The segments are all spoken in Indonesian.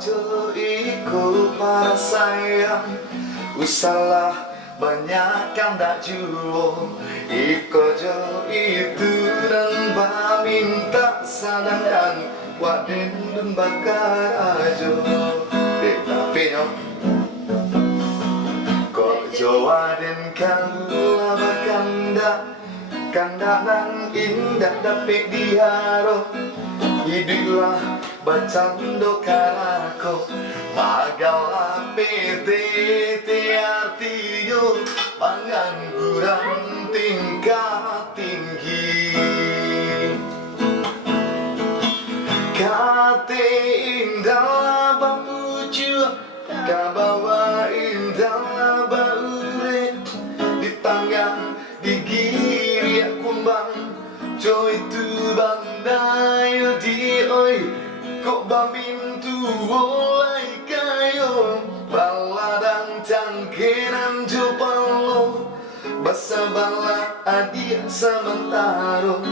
Ojo iku para sayang, usalah banyak kan tak juo. Iko jo itu dan ba minta sadangan waden dun bakar ajo. Tapi nyok kok jo waden kala bakanda kanda nang indah dapet diaro. Hiduplah bacando karako magala PTT artinya pengangguran tingkat tinggi. Kate indah bapuju kabawa indah baure di tangga di giri kumbang jo itu bandai di oi kok bamintu oleh kayo baladang cangkiran jopalo basa bala adia sementaro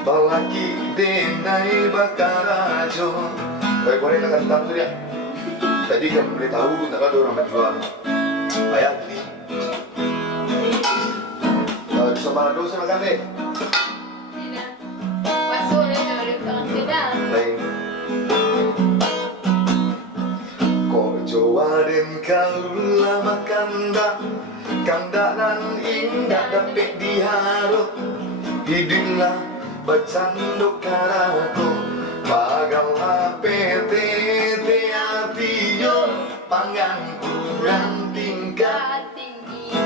balaki denai bakarajo. Baik, boleh kasih tahu dia. Tadi kamu beritahu tak ada orang menjual. Bayar beli. Bisa mana dulu saya makan deh. Masuk deh dari tangan kita. Baik. Waden kaula makanda kanda nan indah dapet diharap hiduplah bacando karako bagal PTT artinya pengangguran tingkat tinggi.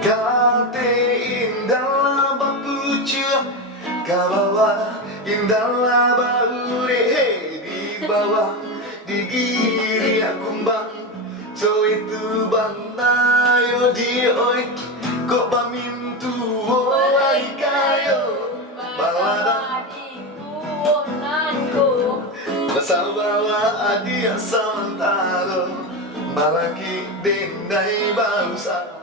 Kate indah bapucu kabawa indah baure di bawah di giri kumbang so itu bandayo di oi kok bamintu olai kayo balada besabawa adia sementara balaki dendai bausa